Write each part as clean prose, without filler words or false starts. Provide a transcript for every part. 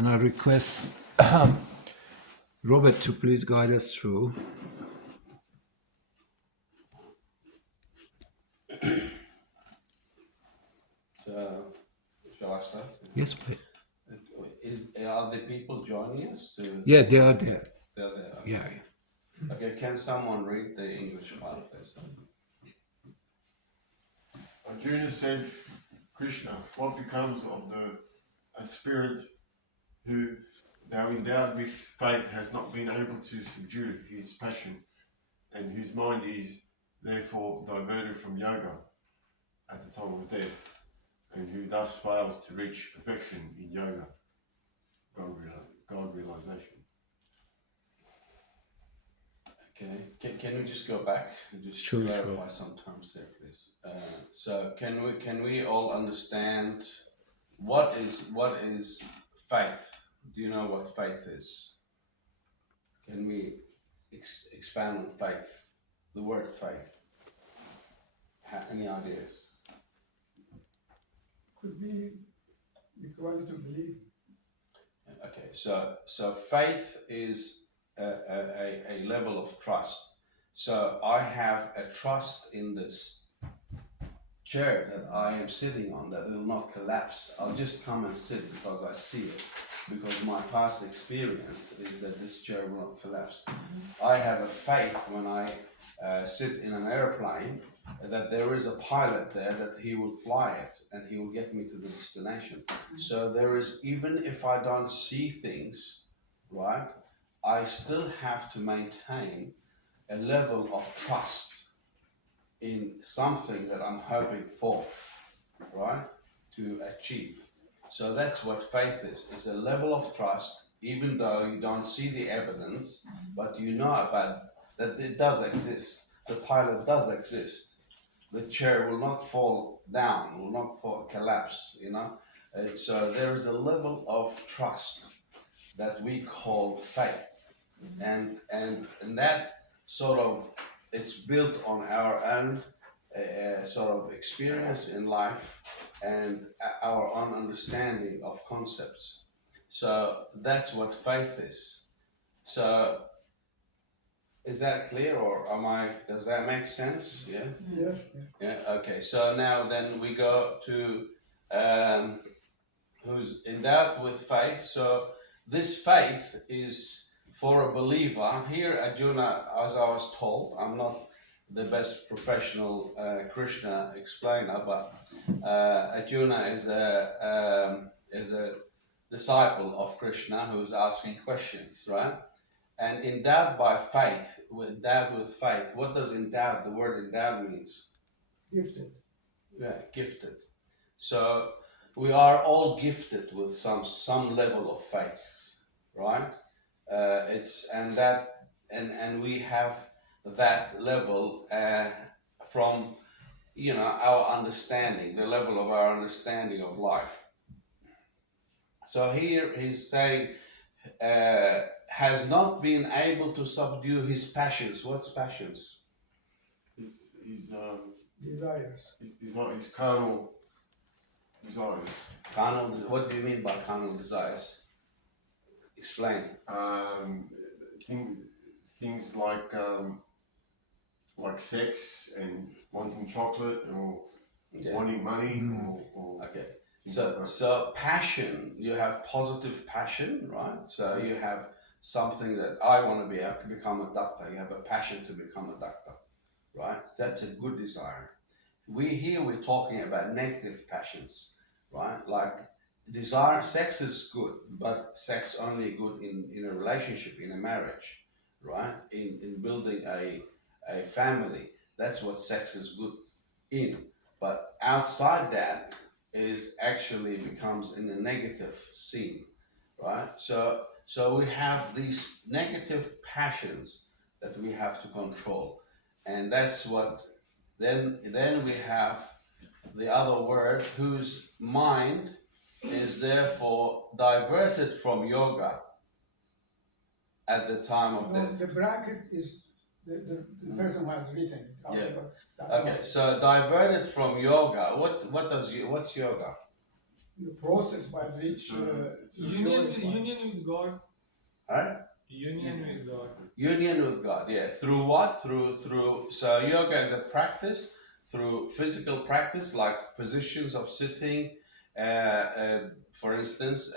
And I request Robert to please guide us through. So, shall I start? Yes, please. Are the people joining us? Yeah, they are there. They're there. Okay. Yeah. Okay, can someone read the English part, please? Arjuna said, Krishna, what becomes of a spirit who, though endowed with faith, has not been able to subdue his passion, and whose mind is therefore diverted from yoga at the time of death, and who thus fails to reach perfection in yoga, God realization? Okay. Can we just go back and just Sure, clarify some terms there, please? So can we all understand what is faith? Do you know what faith is? Can we expand on faith? The word faith. Any ideas? Could be equivalent to believe. Okay, so faith is a level of trust. So I have a trust in this chair that I am sitting on that it will not collapse. I'll just come and sit because I see it. Because my past experience is that this chair will not collapse. I have a faith when I sit in an airplane that there is a pilot there, that he will fly it and he will get me to the destination. So there is, even if I don't see things, right, I still have to maintain a level of trust in something that I'm hoping for, right, to achieve. So that's what faith is. It's a level of trust, even though you don't see the evidence, but you know about that it does exist. The pilot does exist. The chair will not fall down, will not collapse, you know. So there is a level of trust that we call faith, and that sort of, it's built on our own sort of experience in life and our own understanding of concepts. So that's what faith is. So is that clear, or does that make sense? Yeah? Yes. Yeah, okay. So now then we go to who's endowed with faith. So this faith is for a believer. Here, Arjuna, as I was told, I'm not the best professional Krishna explainer, but Arjuna is a disciple of Krishna who's asking questions, right? And endowed by faith, endowed with faith. What does endowed? The word endowed means Gifted. yeah, gifted. So we are all gifted with some level of faith, right? And we have that level from our understanding, the level of our understanding of life. So here he's saying has not been able to subdue his passions. What's passions? His Desires. his carnal desires. Carnal. What do you mean by carnal desires? Explain. Things like sex and wanting chocolate or wanting money or Okay. like So passion, you have positive passion, right? So you have something that I want to become a doctor. You have a passion to become a doctor, right? That's a good desire. We're talking about negative passions, right? Like desire, sex is good, but sex only good in a relationship, in a marriage, right? In building a family. That's what sex is good in. But outside that is actually becomes in a negative scene, right? So we have these negative passions that we have to control. And that's what then we have the other word whose mind is therefore diverted from yoga at the time of No, death. the bracket is the person who has written. Yeah. Okay, so diverted from yoga. What's yoga? the process by which it's a Union with, purify. union with God. Right? Union with God. Union with God, yeah. Through what? So yoga is a practice through physical practice, like positions of sitting, for instance,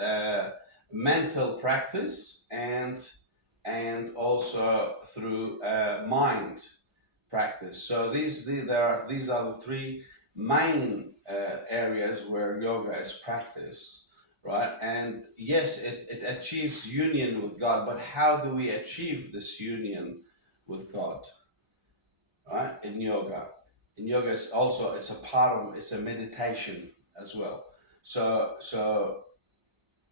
mental practice, and also through mind practice. So these are the three main areas where yoga is practiced, right? And yes, it achieves union with God, but how do we achieve this union with God, right? In yoga, it's also it's a meditation as well. So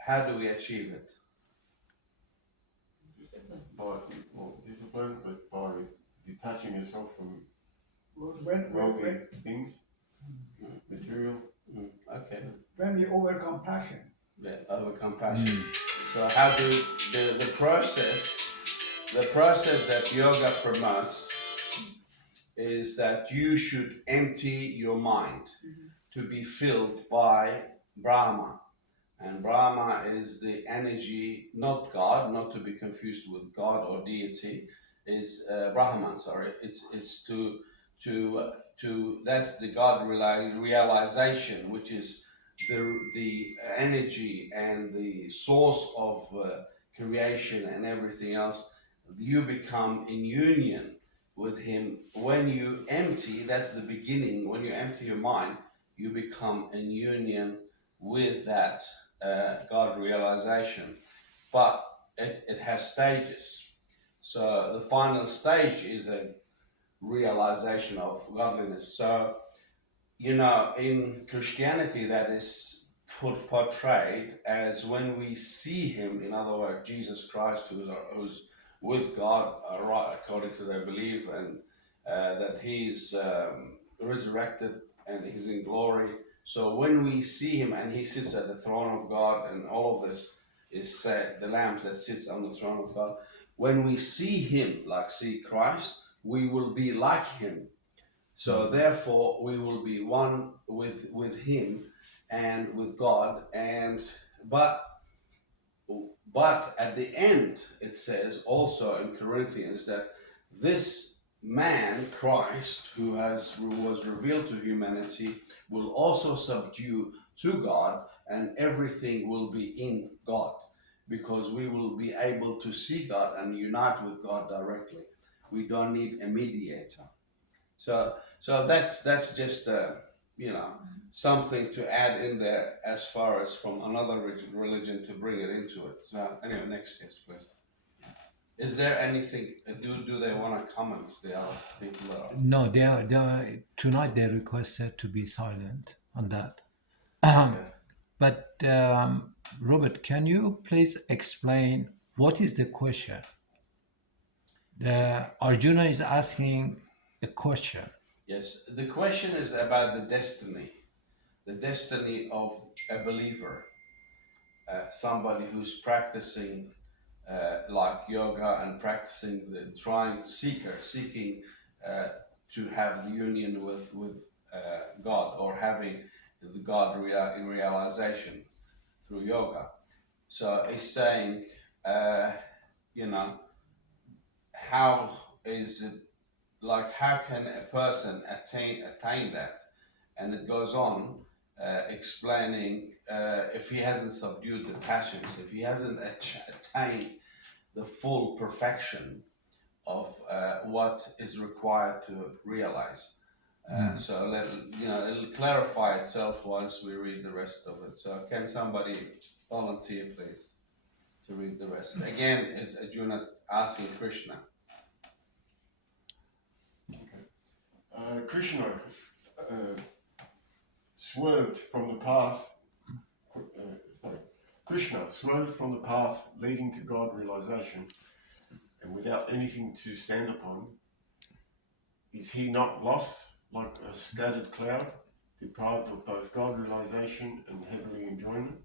how do we achieve it? by discipline, but by detaching yourself from worldly things, material. Okay. When we overcome passion, Yeah, over compassion. So how do the process that yoga promotes is that you should empty your mind to be filled by Brahma. And Brahma is the energy, not God, not to be confused with God or deity, is Brahman, sorry. It's to that's the God realization, which is the energy and the source of creation and everything else. You become in union with Him when you empty. That's the beginning. When you empty your mind, you become in union with that God realization. But it has stages. So the final stage is a realization of godliness. So, in Christianity, that is portrayed as when we see Him, in other words, Jesus Christ, who's with God, right, according to their belief, and that He's resurrected and He's in glory. So when we see Him and He sits at the throne of God, and all of this is said, the Lamb that sits on the throne of God, when we see Him, like see Christ, we will be like Him. So therefore, we will be one with Him and with God. But at the end, it says also in Corinthians that this man, Christ, who was revealed to humanity, will also subdue to God, and everything will be in God, because we will be able to see God and unite with God directly. We don't need a mediator. So that's just something to add in there as far as from another religion to bring it into it. So anyway, next, yes, please. Is there anything? Do they want to comment? The other people that are. No, they are tonight. They requested to be silent on that. Okay. But Robert, can you please explain what is the question? The Arjuna is asking a question. Yes, the question is about the destiny of a believer, somebody who's practicing like yoga and practicing seeking to have the union with God, or having the God realization through yoga. So he's saying, how is it, like, how can a person attain that? And it goes on explaining if he hasn't subdued the passions, if he hasn't attained the full perfection of what is required to realize. So it'll clarify itself once we read the rest of it. So can somebody volunteer, please, to read the rest? Again, it's Arjuna asking Krishna. Krishna swerved from the path. Krishna swerved from the path leading to God realization, and without anything to stand upon, is he not lost like a scattered cloud, deprived of both God realization and heavenly enjoyment?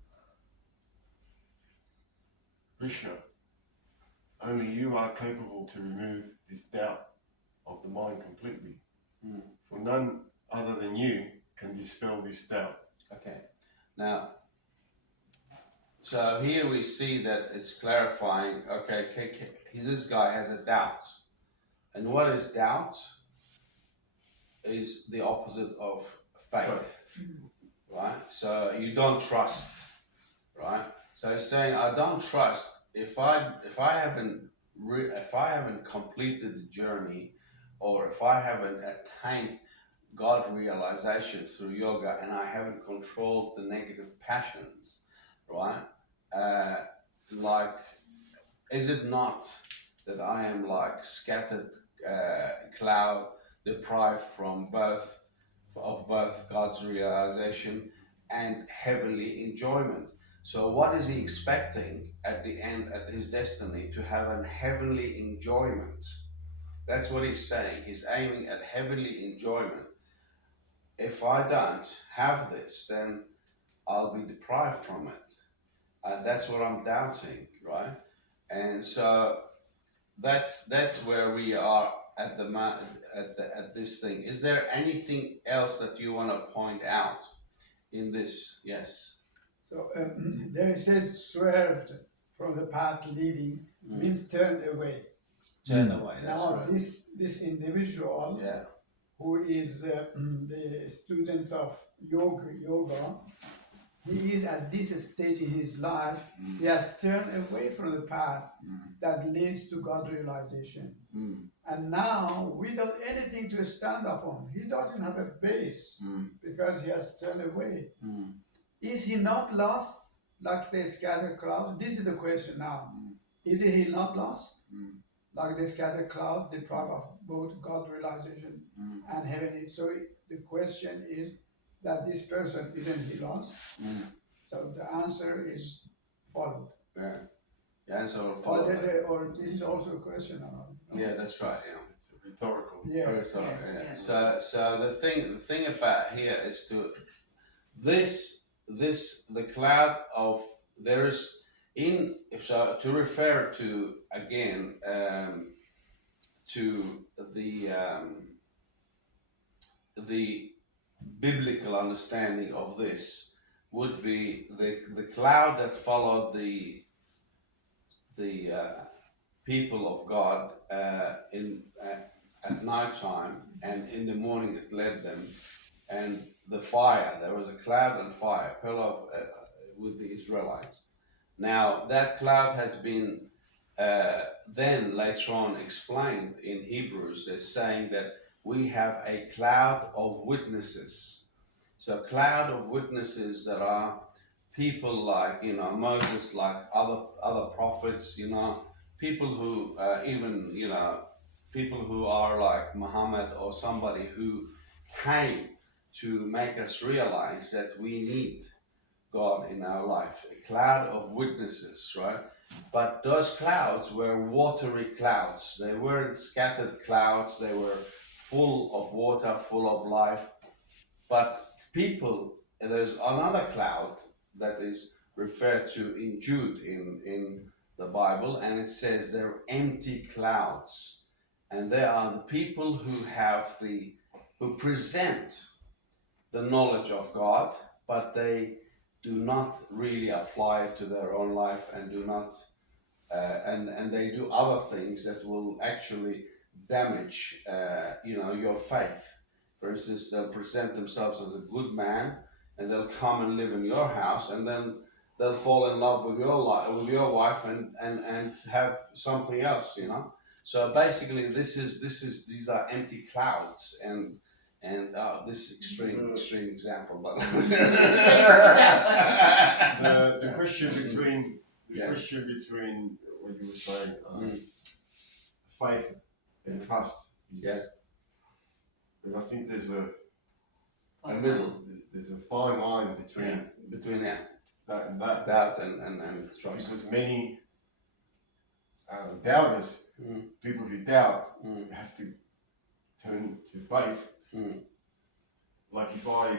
Krishna, only you are capable to remove this doubt of the mind completely. For none other than you can dispel this doubt. Okay. Now, So here we see that it's clarifying. Okay, this guy has a doubt, and what is doubt? Is the opposite of faith, right? So you don't trust, right? So he's saying, I don't trust if I haven't completed the journey, or if I haven't attained God realization through yoga, and I haven't controlled the negative passions, right? Uh, like, is it not that I am like scattered cloud, deprived from both God's realization and heavenly enjoyment? So what is he expecting at the end, at his destiny, to have a heavenly enjoyment? That's what he's saying. He's aiming at heavenly enjoyment. If I don't have this, then I'll be deprived from it. That's what I'm doubting, right? And so that's where we are at at this thing. Is there anything else that you want to point out in this? Yes. So there it says swerved from the path leading, means turned away. Turn away. That's Now right. this individual Yeah. who is the student of yoga, he is at this stage in his life, he has turned away from the path that leads to God realization. And now, without anything to stand upon, he doesn't have a base because he has turned away. Is he not lost like the scattered clouds? This is the question now. Is he not lost? Like the scattered clouds, deprived of both God realization and heavenly. So the question is that this person, isn't he lost? So the answer is followed. Yeah. Yeah. So Or this is also a question. yeah, that's right. Yeah. It's a rhetorical. Yeah. Yeah. So the thing about here is the cloud of there's in if so to refer to again to the biblical understanding of this would be the cloud that followed the people of God at night time, and in the morning it led them, and the fire, there was a cloud and fire, pillar with the Israelites. Now that cloud has been then later on explained in Hebrews. They're saying that we have a cloud of witnesses. So a cloud of witnesses that are people like Moses, like other prophets, people who even people who are like Muhammad or somebody who came to make us realize that we need God in our life. A cloud of witnesses, right? But those clouds were watery clouds. They weren't scattered clouds. They were full of water, full of life. But people, there's another cloud that is referred to in Jude in the Bible, and it says they're empty clouds. And they are the people who present the knowledge of God, but they do not really apply it to their own life, and do not and they do other things that will actually damage your faith. For instance, they'll present themselves as a good man, and they'll come and live in your house, and then they'll fall in love with your wife and have something else. So basically, these are empty clouds, and this extreme example, but the question between what you were saying, faith and trust is, and I think there's a fine line between that and that, doubt and trust. because many doubters, people who doubt, have to turn to faith. Like if I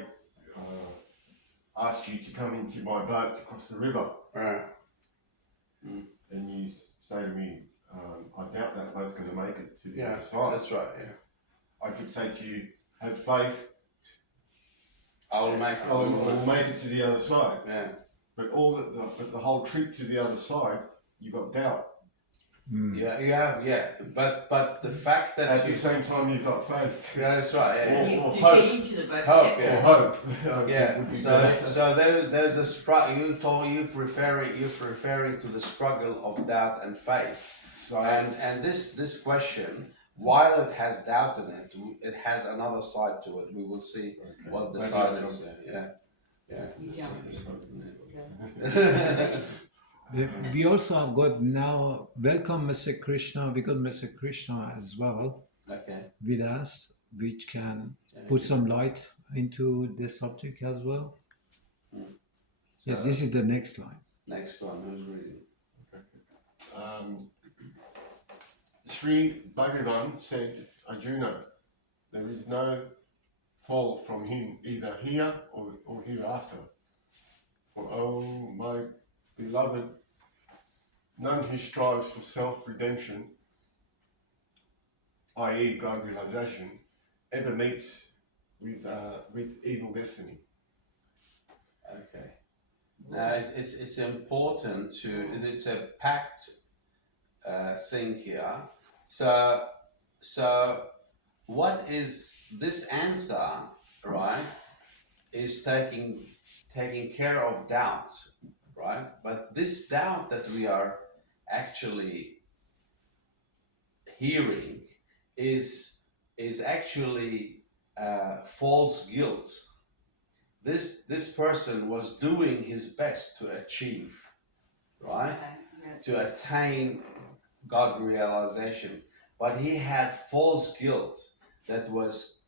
ask you to come into my boat to cross the river, and you say to me, I doubt that boat's going to make it to the other side. That's right. Yeah, I could say to you, have faith. I will make it. I will make it to the other side. Yeah. but but the whole trip to the other side, you got doubt. Yeah. But the fact that At the same time, you've got faith. yeah, that's right. Yeah. Or To hope. get into the boat. Hope, you yeah. Or have hope. Yeah, Would be so better. there's a struggle. You're referring to the struggle of doubt and faith, So and this question, while it has doubt in it, it has another side to it. We will see what the Maybe side I'll is. jump. Yeah. You jump. We also have got now, welcome Mr. Krishna, we got Mr. Krishna as well Okay. with us, which can put some light into the subject as well. So Yeah, this is the next line. next one. Who's reading? Sri Bhagavan said, Arjuna, there is no fall from him either here or hereafter. For, oh my beloved, none who strives for self-redemption, i.e. God realization, ever meets with evil destiny. Okay. Now it's important to. It's a packed thing here. So what is this answer, right? Is taking care of doubt, right? But this doubt that we are actually hearing is actually false guilt. This person was doing his best to achieve, right? To attain God realization, but he had false guilt that was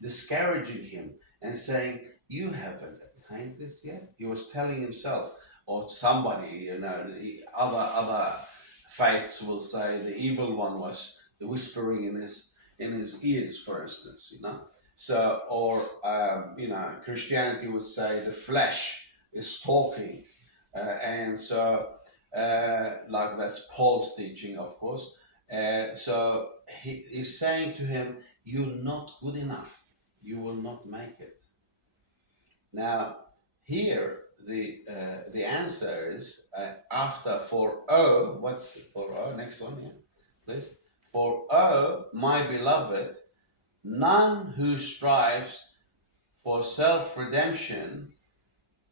discouraging him and saying, "You haven't attained this yet." He was telling himself or somebody, the other faiths will say the evil one was whispering in his ears, for instance, So, or Christianity would say the flesh is talking, and so. Like that's Paul's teaching, of course. So he is saying to him, "You're not good enough. You will not make it." Now, here the answer is after for what's for next one, yeah, please. For my beloved, none who strives for self-redemption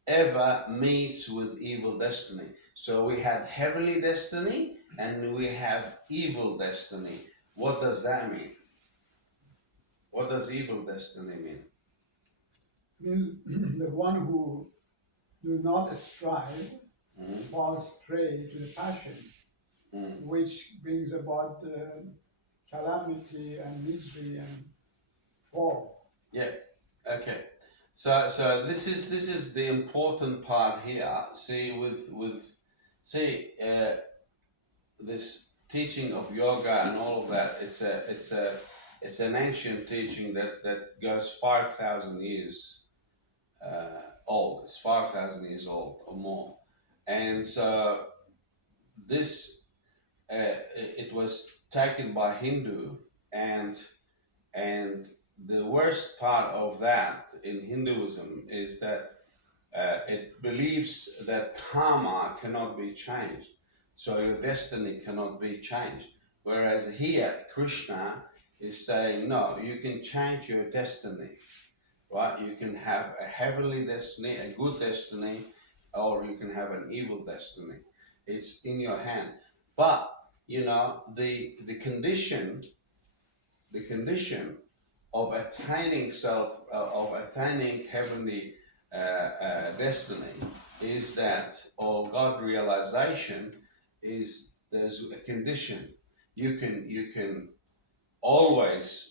ever meets with evil destiny. So we have heavenly destiny and we have evil destiny. What does that mean? What does evil destiny mean? Means the one who do not strive falls prey to the passion, which brings about calamity and misery and fall. Yeah. Okay. So this is the important part here. See this teaching of yoga and all of that. It's an ancient teaching that goes 5,000 years old. It's 5,000 years old or more, and so this it was taken by Hindu and the worst part of that in Hinduism is that it believes that karma cannot be changed, so your destiny cannot be changed. Whereas here, Krishna is saying, no, you can change your destiny, right? You can have a heavenly destiny, a good destiny, or you can have an evil destiny. It's in your hand. But, the condition of attaining heavenly destiny is that, or God realization is there's a condition. You can always,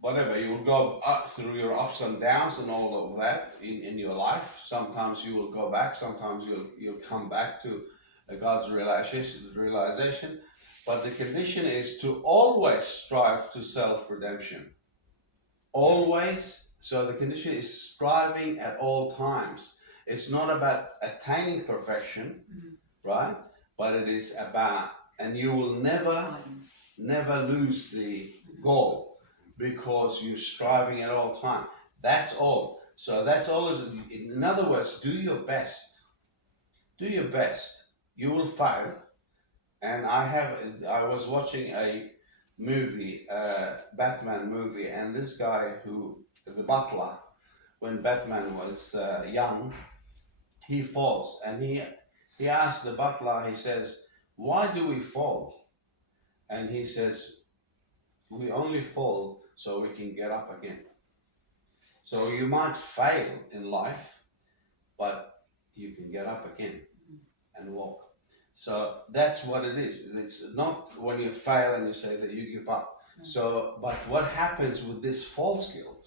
whatever, you will go up through your ups and downs and all of that in your life. Sometimes you will go back, sometimes you'll come back to God's realization. But the condition is to always strive to self-redemption. Always. So the condition is striving at all times. It's not about attaining perfection, right? But it is about, and you will never lose the goal because you're striving at all time. That's all. So that's always, in other words, do your best. Do your best. You will fail. And I was watching a movie, Batman movie, and this guy the butler, when Batman was young, he falls, and he asks the butler, he says, "Why do we fall?" And he says, "We only fall so we can get up again." So you might fail in life, but you can get up again and walk. So that's what it is. It's not when you fail and you say that you give up. So, but what happens with this false guilt?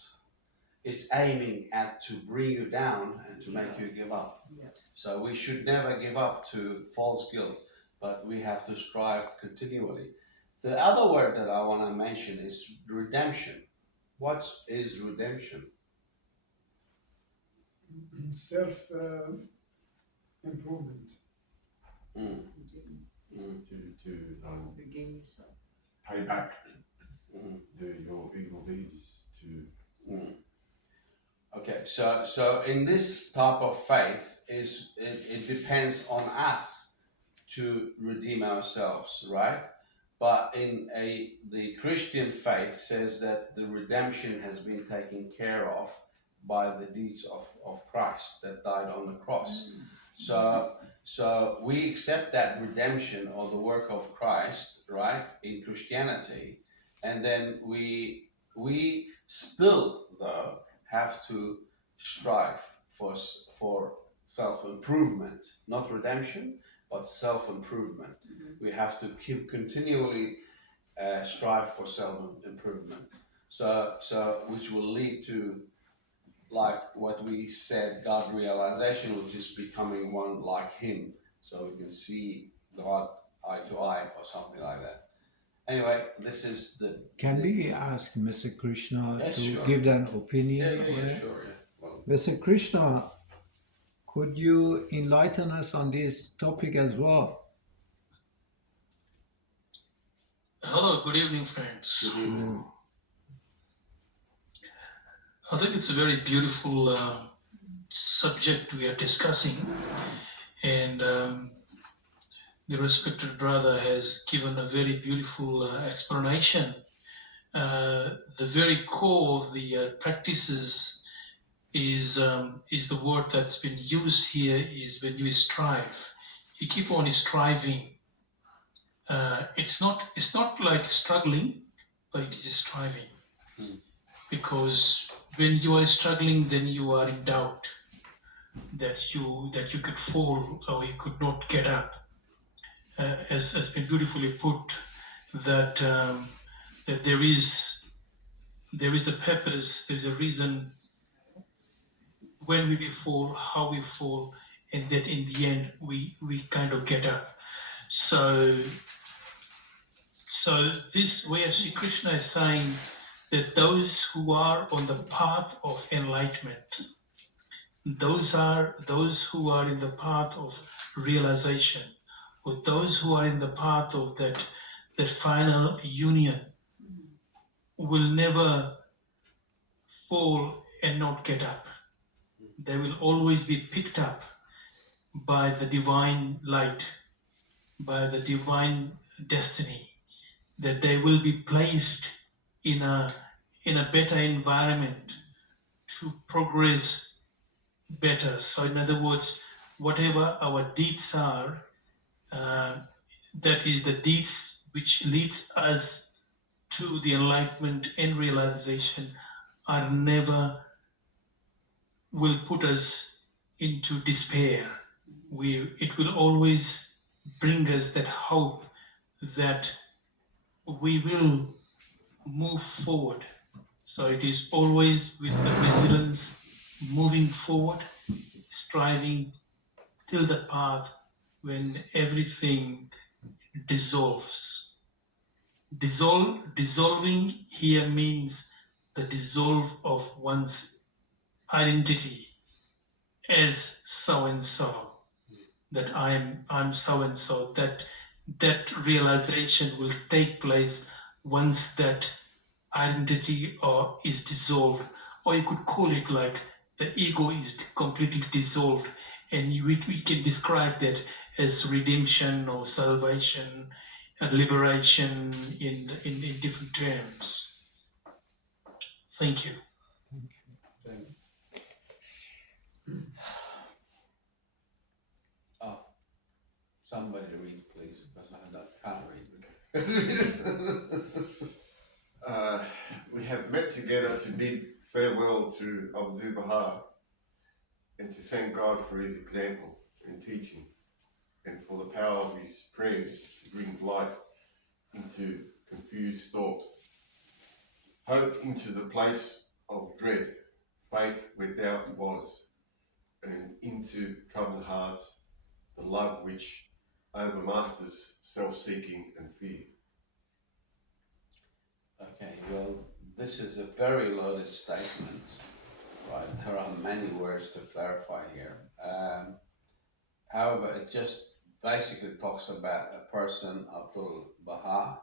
It's aiming at to bring you down and to make you give up. Yeah. So we should never give up to false guilt, but we have to strive continually. The other word that I want to mention is redemption. What is redemption? Self improvement. Mm, to Regain yourself. pay back mm, your evil deeds to. mm. Okay, so in this type of faith, it depends on us to redeem ourselves, right? But the Christian faith says that the redemption has been taken care of by the deeds of Christ that died on the cross. So we accept that redemption or the work of Christ, right, in Christianity, and then we still though have to strive for self-improvement, not redemption, but self-improvement. We have to keep continually strive for self-improvement. So which will lead to, like what we said, God realization, which is becoming one like Him, so we can see God eye to eye or something like that. Anyway, this is the. Can we ask Mr. Krishna Yes, to sure. give an opinion Yeah, on it? sure. Yeah. Well, Mr. Krishna, could you enlighten us on this topic as well? Hello, good evening, friends. good evening. I think it's a very beautiful subject we are discussing, and the respected brother has given a very beautiful explanation. The very core of the practices is the word that's been used here is when you strive. You keep on striving. It's not like struggling, but it is striving. Because when you are struggling, then you are in doubt that you could fall or you could not get up. As has been beautifully put, that that there is a purpose, there's a reason when we fall, how we fall, and that in the end we kind of get up. So this way, Sri Krishna is saying that those who are on the path of enlightenment, those who are in the path of realization, or those who are in the path of that final union, will never fall and not get up. They will always be picked up by the divine light, by the divine destiny, that they will be placed in a better environment to progress better. So in other words, whatever our deeds are, that is the deeds which leads us to the enlightenment and realization, are never will put us into despair. It will always bring us that hope that we will move forward. So it is always with a resilience, moving forward, striving till the path when everything dissolves. Dissolving here means the dissolve of one's identity as so and so, that I'm so and so. That realization will take place once that identity is dissolved, or you could call it like the ego is completely dissolved, and we can describe that as redemption or salvation and liberation in different terms. Thank you. Oh, somebody read, please, because I can't read. We have met together to bid farewell to Abdul Baha and to thank God for his example and teaching and for the power of his prayers to bring light into confused thought, hope into the place of dread, faith where doubt was, and into troubled hearts the love which overmasters self-seeking and fear. Okay, well, this is a very loaded statement, right? There are many words to clarify here. However, it just basically talks about a person, Abdul Baha,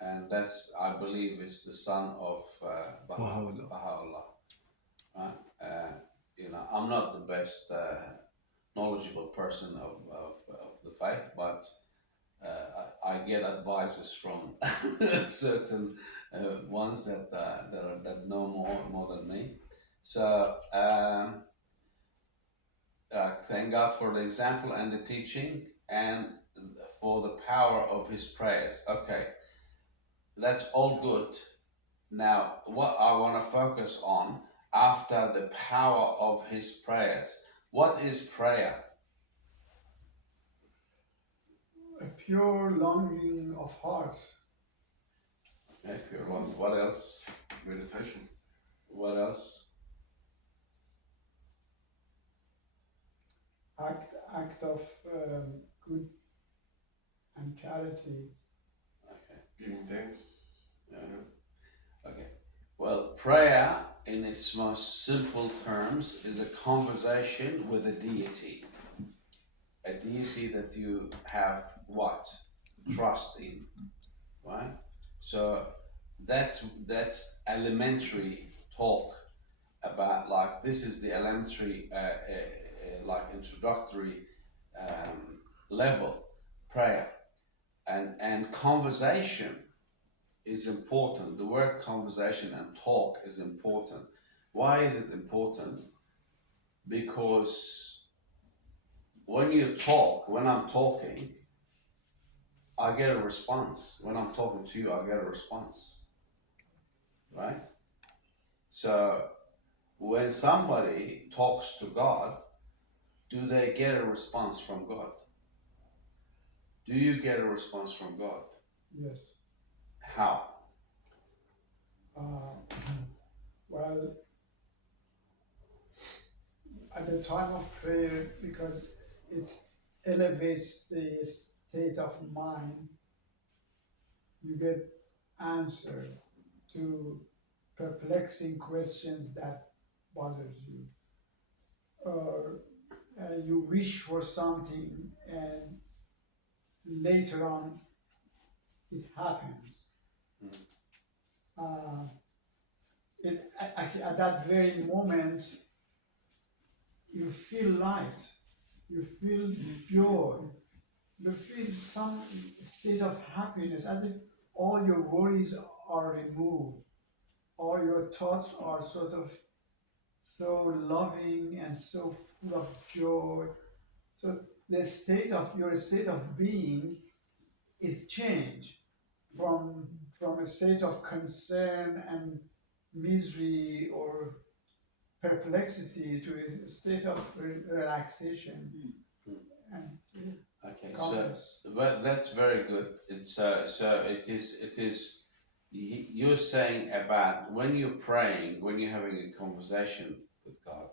and that's, I believe, is the son of Baha'u'llah. Baha'u'llah, right? You know, I'm not the best knowledgeable person of the faith, but I get advices from certain ones that know more than me. So thank God for the example and the teaching, and for the power of his prayers. Okay, that's all good. Now, what I want to focus on after the power of his prayers. What is prayer? A pure longing of heart. Okay, pure love. What else? Meditation. What else? Act of good and charity. Okay. Giving thanks. Yeah. Okay. Well, prayer, in its most simple terms, is a conversation with a deity. A deity that you have what? Trust in, right? So that's elementary talk about, like, this is the elementary like introductory level prayer, and conversation is important. The word conversation and talk is important. Why is it important? Because when I'm talking, I get a response. When I'm talking to you, I get a response, right? So when somebody talks to God, do they get a response from God? Do you get a response from God? Yes. How? Well, at the time of prayer, because it elevates the state of mind, you get answer to perplexing questions that bothers you, or you wish for something and later on it happens. Actually, at that very moment, you feel light, you feel joy, you feel some state of happiness, as if all your worries are removed, all your thoughts are sort of so loving and so full of joy. So the your state of being is changed from a state of concern and misery or perplexity to a state of relaxation and Okay, calmness. so but that's very good. It's so it is. You're saying about when you're praying, when you're having a conversation with God,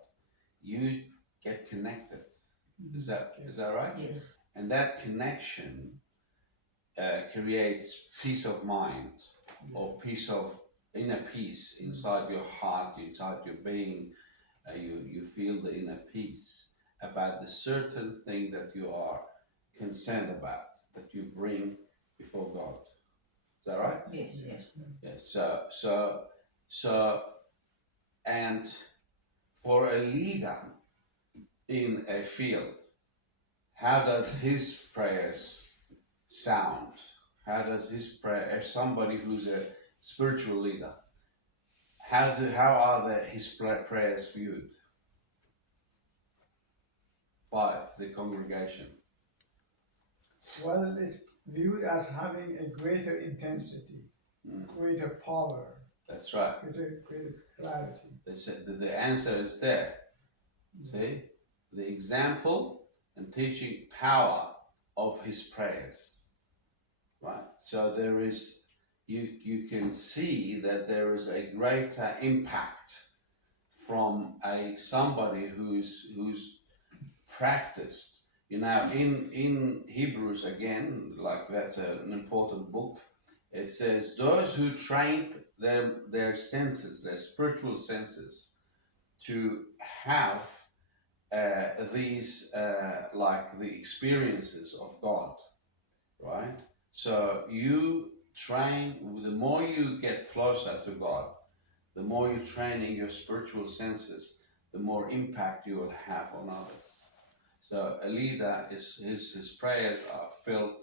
you get connected. Is that right? Yes. And that connection creates peace of mind, or peace of inner peace inside your heart, inside your being. You feel the inner peace about the certain thing that you are concerned about, that you bring before God. Is that right? Yes, yes. Yes. So and for a leader in a field, how does his prayers sound? How does his prayer, if somebody who's a spiritual leader, how are his prayers viewed by the congregation? Well, it's viewed as having a greater intensity, greater power, That's right. greater clarity. The answer is there. See, the example and teaching power of his prayers. Right. So there is, you can see that there is a greater impact from somebody who's practiced. You know, in Hebrews again, like that's an important book. It says those who trained their senses, their spiritual senses, to have these like the experiences of God, right? So you train, the more you get closer to God, the more you're training your spiritual senses, the more impact you will have on others. So a leader, his prayers are felt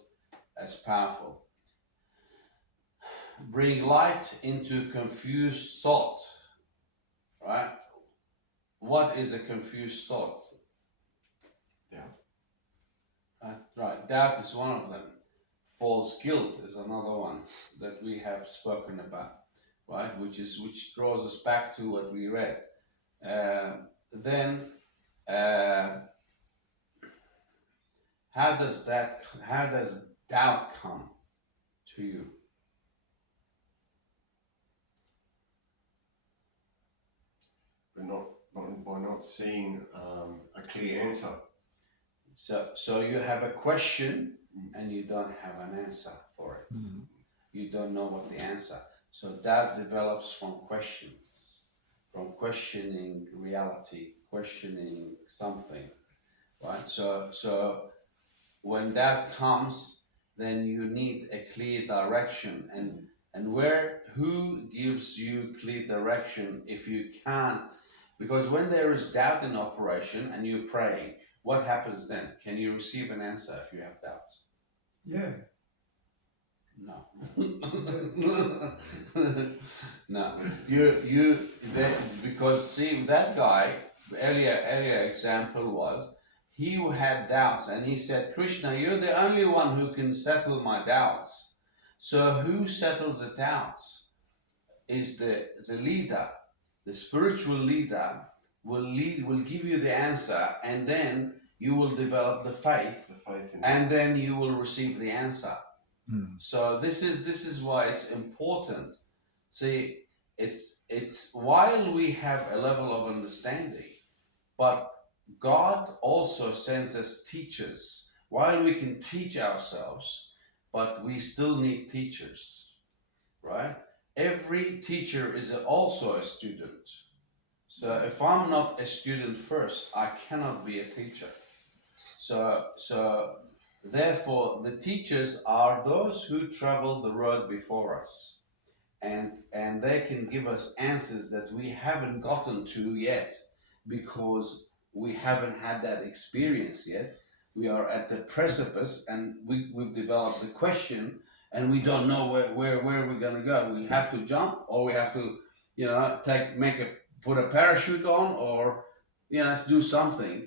as powerful. Bring light into confused thought, right? What is a confused thought? Doubt. Right, doubt is one of them. False guilt is another one that we have spoken about, right? Which draws us back to what we read. Then, how does doubt come to you? By not seeing a clear answer. So you have a question and you don't have an answer for it. You don't know what the answer. So doubt develops from questions, from questioning reality, questioning something, right? So when doubt comes, then you need a clear direction, and who gives you clear direction if you can't? Because when there is doubt in operation and you're praying, what happens then? Can you receive an answer if you have doubts? Yeah. No. No. Because see, that guy, earlier example was, he had doubts and he said, Krishna, you're the only one who can settle my doubts. So who settles the doubts? Is the leader. The spiritual leader will give you the answer, and then you will develop the faith, and then you will receive the answer. So this is why it's important. See, it's while we have a level of understanding, but God also sends us teachers. While we can teach ourselves, but we still need teachers, right? Every teacher is also a student. So if I'm not a student first, I cannot be a teacher. So therefore, the teachers are those who travel the road before us, and they can give us answers that we haven't gotten to yet because we haven't had that experience yet. We are at the precipice, and we've developed the question, and we don't know where we're going to go. We have to jump, or we have to, put a parachute on, or do something.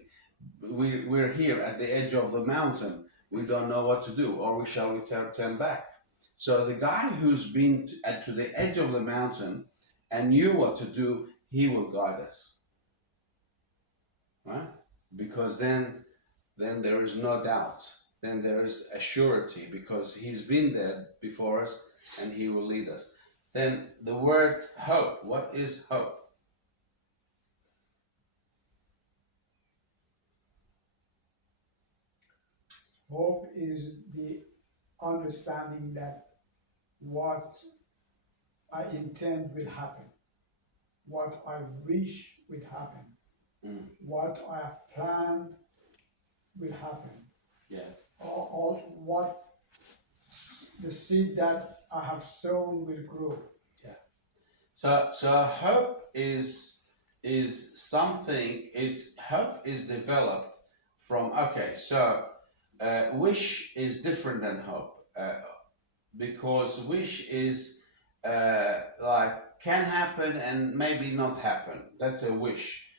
We're here at the edge of the mountain. We don't know what to do, or we turn back. So the guy who's been to the edge of the mountain and knew what to do, he will guide us, right? Because then there is no doubt. Then there is a surety, because he's been there before us and he will lead us. Then the word hope. What is hope? Hope is the understanding that what I intend will happen, what I wish will happen, what I have planned will happen. Yeah. Or what the seed that I have sown will grow. Yeah. So hope is is something. Is hope is developed from. Okay, so wish is different than hope, because wish is like can happen and maybe not happen. That's a wish.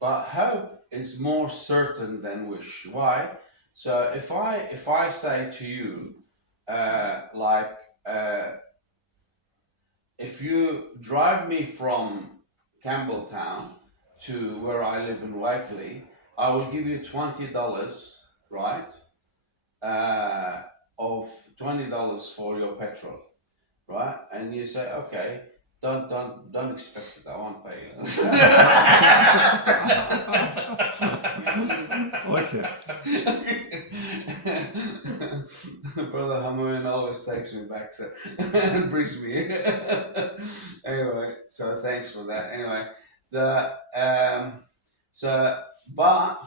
But hope is more certain than wish. Why? So if I say to you, like, if you drive me from Campbelltown to where I live in Wakeley, I will give you $20, right? Of $20 for your petrol, right? And you say, okay, don't expect it. I won't pay you. Okay. Brother Hamoon always takes me back to and brings me here. Anyway, so thanks for that. Anyway, but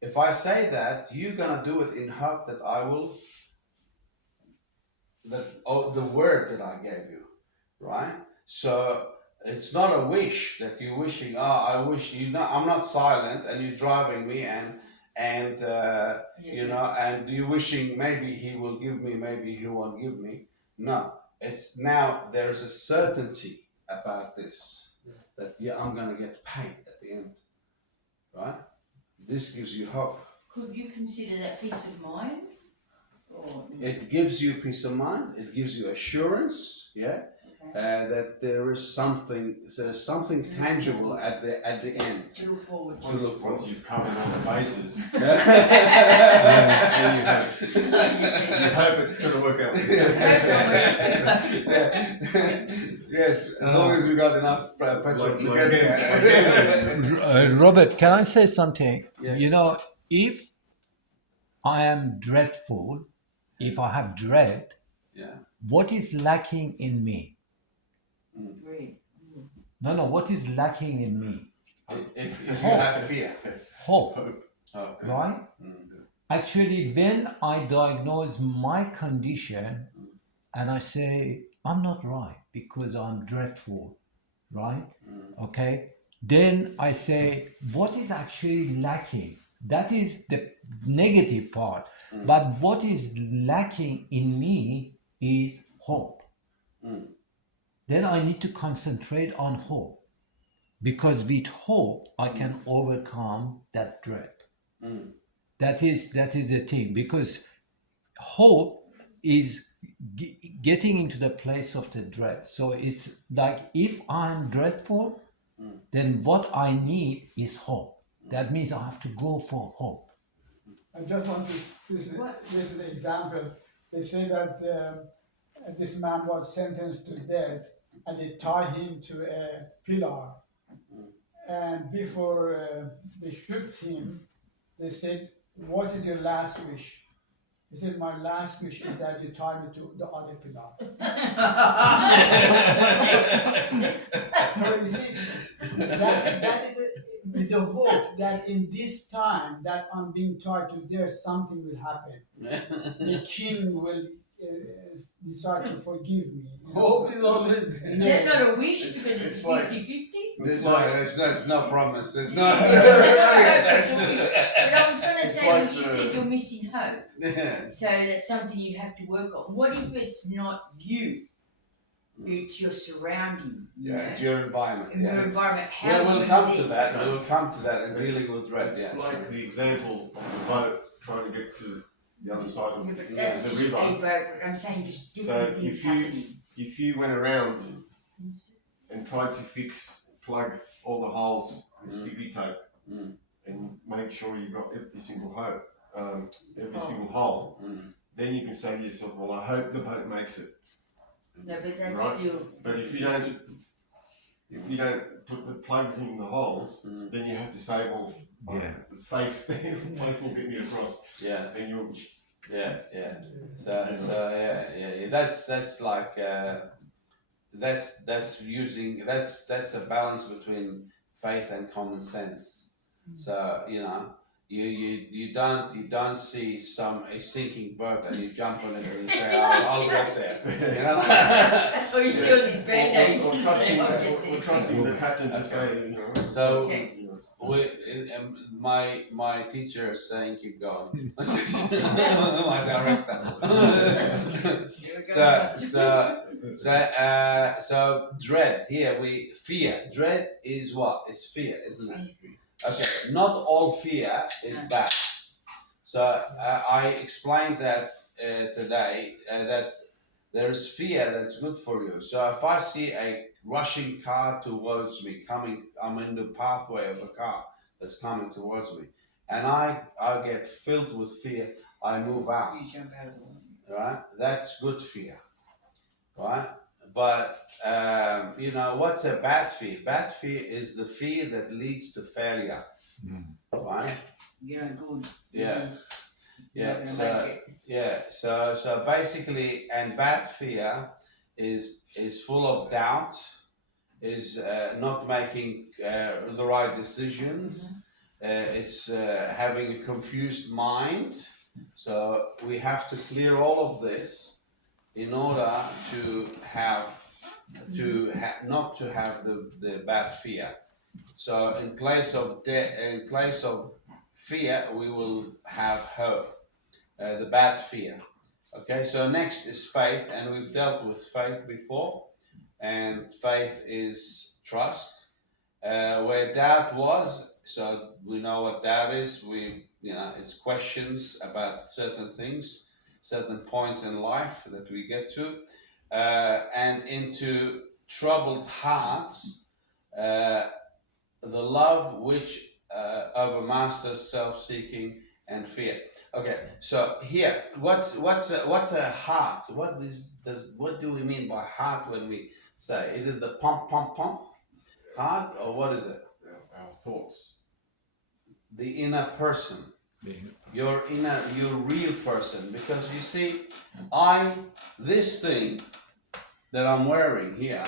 if I say that, you're gonna do it in hope that I will the word that I gave you, right? So it's not a wish that you're wishing. Oh, I wish you. Not, I'm not silent, and you're driving me, and you know, and you're wishing maybe he will give me, maybe he won't give me. No, it's now there's a certainty about this that I'm gonna get paid at the end, right? This gives you hope. Could you consider that peace of mind? Or It gives you peace of mind. It gives you assurance, yeah, that there's something tangible at the end. to look forward to. Once you've covered all the bases, you hope it's going to work out. Yes, as long as we got enough petrol to get there. Robert, can I say something? Yes. You know, if I am dreadful, if I have dread, Yeah. what is lacking in me? Dread. No, what is lacking in me? If you have fear. Hope, Oh, right? Actually, when I diagnose my condition and I say, I'm not right because I'm dreadful, right? Okay. Then I say, what is actually lacking? That is the negative part. But what is lacking in me is hope. Then I need to concentrate on hope. Because with hope, I can overcome that dread. That is the thing. Because hope is getting into the place of the dread. So it's like if I'm dreadful, then what I need is hope. That means I have to go for hope. I just want to, this is an example. They say that this man was sentenced to death and they tied him to a pillar. And before they shoot him, they said, what is your last wish? He said, my last wish is that you tie me to the other pillar. So you see, that is the hope that in this time that I'm being tied to there, something will happen. The king will decide to forgive me. Hope is always there. Is that not a wish It's- because it's it's like- 50-50? There's no promise. There's no. But I was going to It's say, like when you the- said you're missing hope, Yeah. so that's something you have to work on. What if it's not you? It's your surrounding, you Yeah, know? it's your environment. In Yeah. your environment, how We'll do you come to live? that. We'll come to that and It's- dealing with dread. It's Yeah. like the example of the boat trying to get to the other side of Yeah, but that's the just river. a boat, but I'm saying just So different things if you- happening. If you went around and tried to plug all the holes with sticky tape and make sure you got every single single hole, then you can say to yourself, well, I hope the boat makes it. No, but that's Right. still. But if you don't put the plugs in the holes, then you have to say, well, Yeah. faith will get me across. Yeah. Then you'll Yeah. So yeah. That's like that's a balance between faith and common sense. So you don't see a sinking boat and you jump on it and you say, I'll get there. You know? Or you see all these band-aids Or and trusting, say, I'll get there. or trusting the captain to say, you know. So you know. my teacher is saying keep going. My director. So dread here fear. Dread is what? It's fear, isn't it? Okay, not all fear is bad. So I explained that today that there is fear that's good for you. So if I see a rushing car towards me coming, I'm in the pathway of a car that's coming towards me, and I get filled with fear. I move out. You jump out of the way. Right? That's good fear. Right? But you know what's a bad fear? Bad fear is the fear that leads to failure. Right? You're not good. Yeah. Yes. You're Yeah. not gonna make it. Yeah. So basically, and bad fear is full of doubt, is not making the right decisions. It's having a confused mind. So we have to clear all of this in order to have not to have the bad fear. So in place of fear, we will have hope. The bad fear. Okay, so next is faith, and we've dealt with faith before, and faith is trust. Where doubt was, so we know what doubt is. It's questions about certain things, certain points in life that we get to, and into troubled hearts, the love which overmasters self-seeking and fear. Okay, so here, what's a heart? What do we mean by heart when we say? Is it the pump heart, or what is it? Our thoughts. The inner person, your real person. Because you see, this thing that I'm wearing here,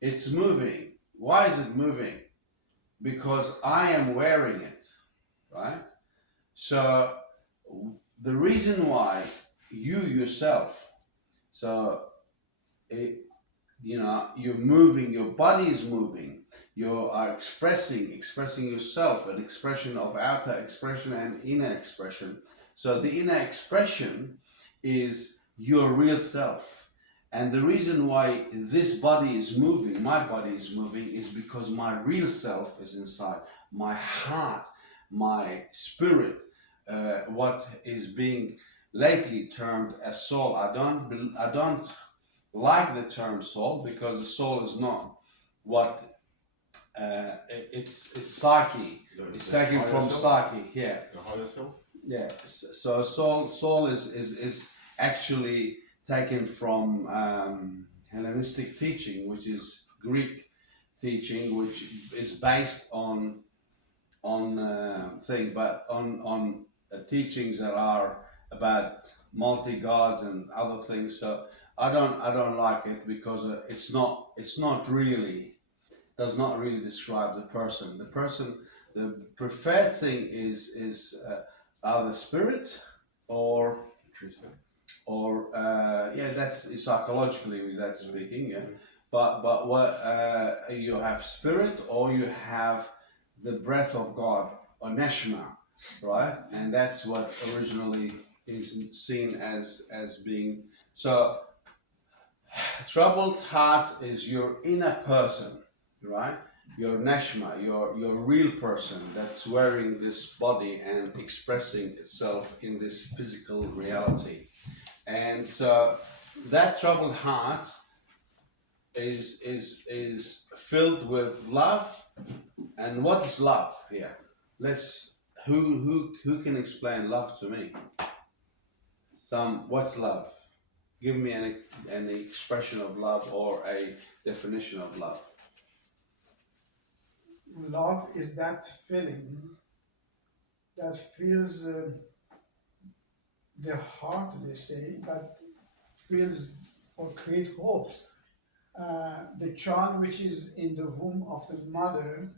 it's moving. Why is it moving? Because I am wearing it, right? So the reason why you yourself, so you're moving, your body is moving, you are expressing yourself, an expression of outer expression and inner expression. So the inner expression is your real self. And the reason why this body is moving, my body is moving, is because my real self is inside. My heart, my spirit, what is being lately termed as soul. I don't like the term soul, because the soul is not what it's psyche. It's taken from psyche. Yeah. The higher self. Yeah. So soul is actually taken from Hellenistic teaching, which is Greek teaching, which is based on teachings that are about multi-gods and other things. So I don't like it, because it's not really, does not really describe the person. The preferred thing is either spirit or True self. or that's psychologically that's speaking, yeah. But what you have spirit, or you have the breath of God, or neshama, right? And that's what originally is seen as being. So troubled heart is your inner person, right? Your neshama, your real person that's wearing this body and expressing itself in this physical reality. And so that troubled heart is filled with love. And what's love here? Who can explain love to me? What's love? Give me an expression of love, or a definition of love. Love is that feeling that fills the heart, they say, but fills or create hopes. The child which is in the womb of the mother,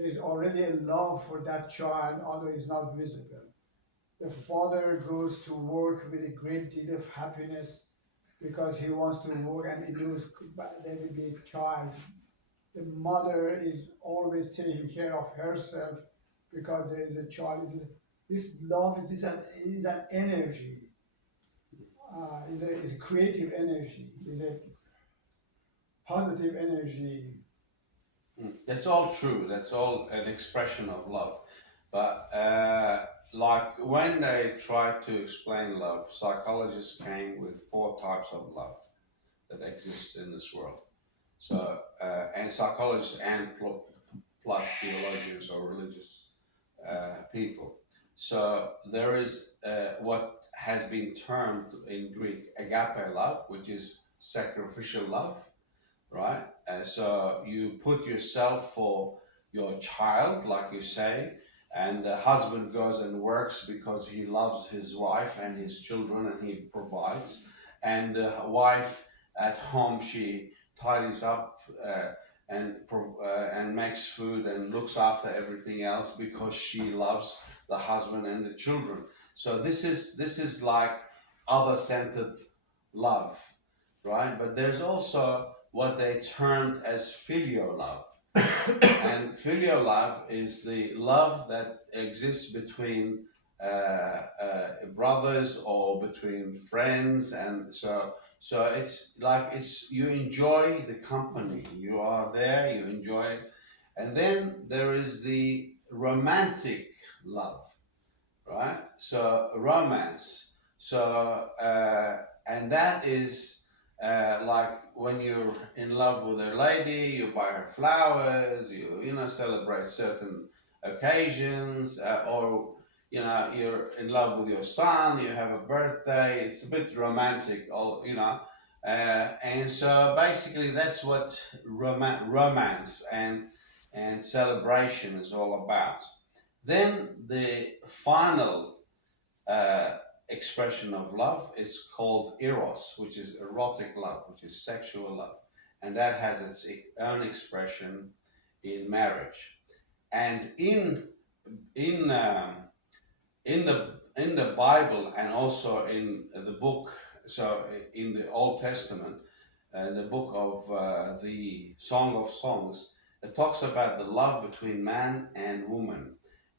there is already a love for that child, although it's not visible. The father goes to work with a great deal of happiness because he wants to work and he knows there will be a child. The mother is always taking care of herself because there is a child. This love is an energy, is a creative energy, is a positive energy. That's all true. That's all an expression of love. But like when they tried to explain love, psychologists came with 4 types of love that exist in this world. So, and psychologists and plus theologians or religious people. So there is what has been termed in Greek agape love, which is sacrificial love, right? So you put yourself for your child, like you say, and the husband goes and works because he loves his wife and his children and he provides. And the wife at home, she tidies up and makes food and looks after everything else because she loves the husband and the children. So this is like other-centered love, right? But there's also what they termed as filial love. And filial love is the love that exists between brothers or between friends, and so it's like you enjoy the company. You are there, you enjoy it, and then there is the romantic love, right? So romance. So and that is like when you're in love with a lady, you buy her flowers, you know celebrate certain occasions, or you know you're in love with your son, you have a birthday. It's a bit romantic, all you know. And so basically that's what romance and celebration is all about. Then the final expression of love is called eros, which is erotic love, which is sexual love, and that has its own expression in marriage. And in in the Bible and also in the book, so in the Old Testament, the book of the Song of Songs, it talks about the love between man and woman,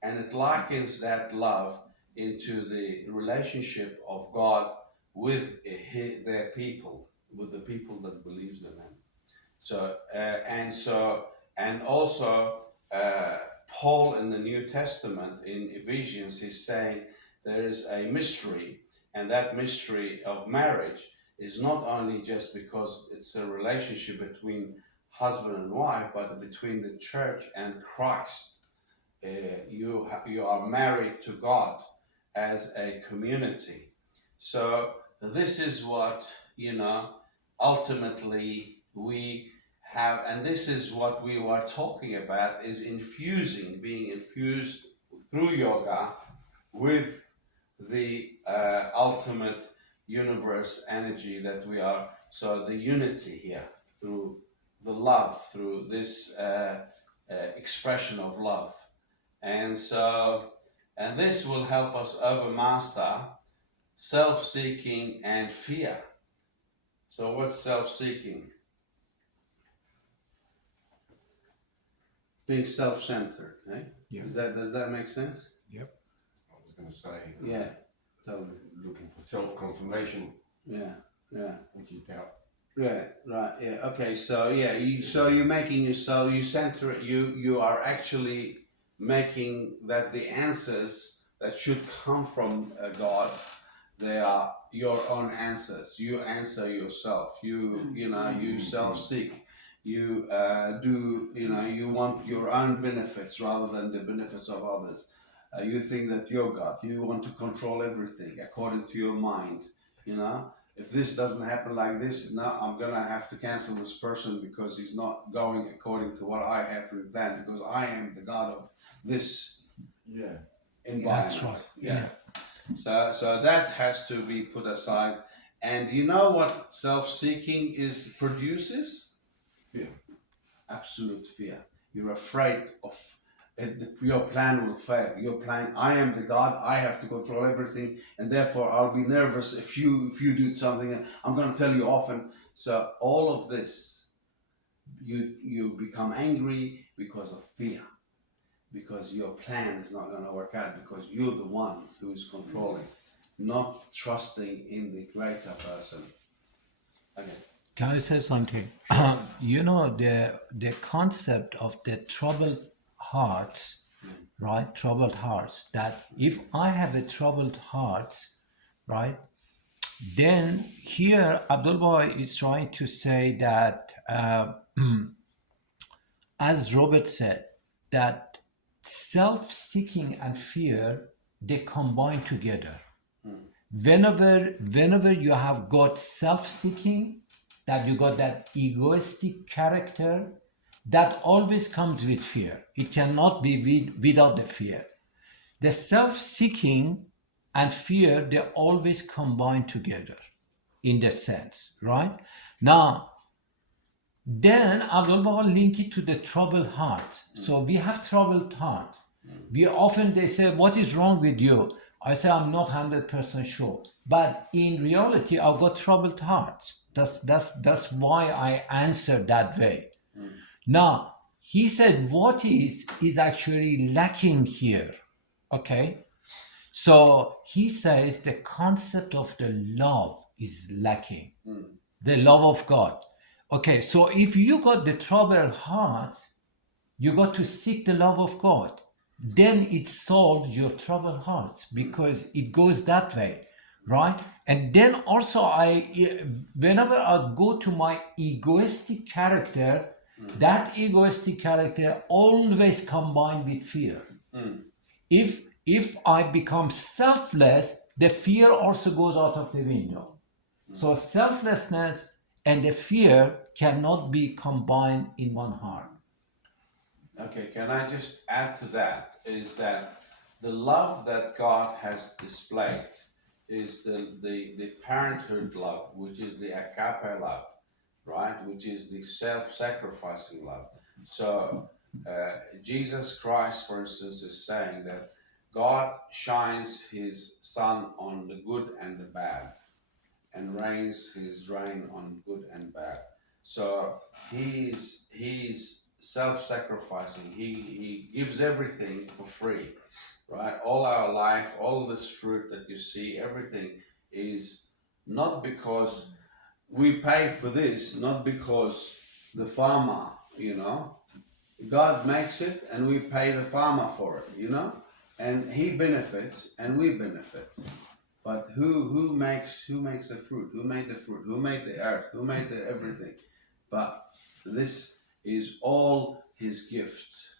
and it likens that love into the relationship of God with their people, with the people that believes in Him. So and also Paul in the New Testament in Ephesians is saying there is a mystery, and that mystery of marriage is not only just because it's a relationship between husband and wife, but between the church and Christ. You are married to God as a community. So this is what, you know, ultimately we have, and this is what we were talking about, is being infused through yoga with the ultimate universe energy that we are. So the unity here through the love, through this expression of love. And so, and this will help us overmaster self-seeking and fear. So what's self-seeking? Being self-centered, eh? Yeah. Does that make sense? I was going to say, Yeah, totally. looking for self-confirmation, Yeah, which is doubt. yeah, right, yeah. Okay, so yeah, you're making yourself, you center it, you are actually making that the answers that should come from God, they are your own answers. You answer yourself. You self-seek. You you want your own benefits rather than the benefits of others. You think that you're God. You want to control everything according to your mind. You know, if this doesn't happen like this, now I'm gonna have to cancel this person because he's not going according to what I have planned, because I am the God of this environment. That's right. Yeah. So that has to be put aside. And you know what self-seeking produces? Fear. Absolute fear. You're afraid of your plan will fail. Your plan, I am the God, I have to control everything, and therefore I'll be nervous if you do something, and I'm going to tell you often. So all of this, you become angry because of fear, because your plan is not going to work out, because you're the one who is controlling, not trusting in the greater person. Okay. Can I say something? You know, the concept of the troubled hearts, right? Troubled hearts. That if I have a troubled heart, right? Then here Abdul Baha is trying to say that, as Robert said, that self-seeking and fear, they combine together. Whenever you have got self-seeking, that you got that egoistic character, that always comes with fear. It cannot be without the fear. The self-seeking and fear, they always combine together in the sense, right? Now, then Abdul Baha link it to the troubled heart. So we have troubled heart. We often, they say, what is wrong with you? I say, I'm not 100% sure. But in reality, I've got troubled heart. That's why I answer that way. Now, he said, what is actually lacking here? Okay. So he says the concept of the love is lacking. The love of God. Okay, so if you got the troubled heart, you got to seek the love of God. Then it solves your troubled hearts because it goes that way, right? And then also whenever I go to my egoistic character, that egoistic character always combined with fear. If I become selfless, the fear also goes out of the window. So selflessness and the fear cannot be combined in one heart. Okay, can I just add to that? Is that the love that God has displayed is the parenthood love, which is the agape love, right? Which is the self-sacrificing love. So Jesus Christ, for instance, is saying that God shines his sun on the good and the bad, and rains his rain on good and bad. So he's self-sacrificing. He gives everything for free, right? All our life, all this fruit that you see, everything is not because we pay for this, not because the farmer, God makes it and we pay the farmer for it, and he benefits and we benefit. But who makes the fruit? Who made the fruit? Who made the earth? Who made the everything? But this is all his gifts.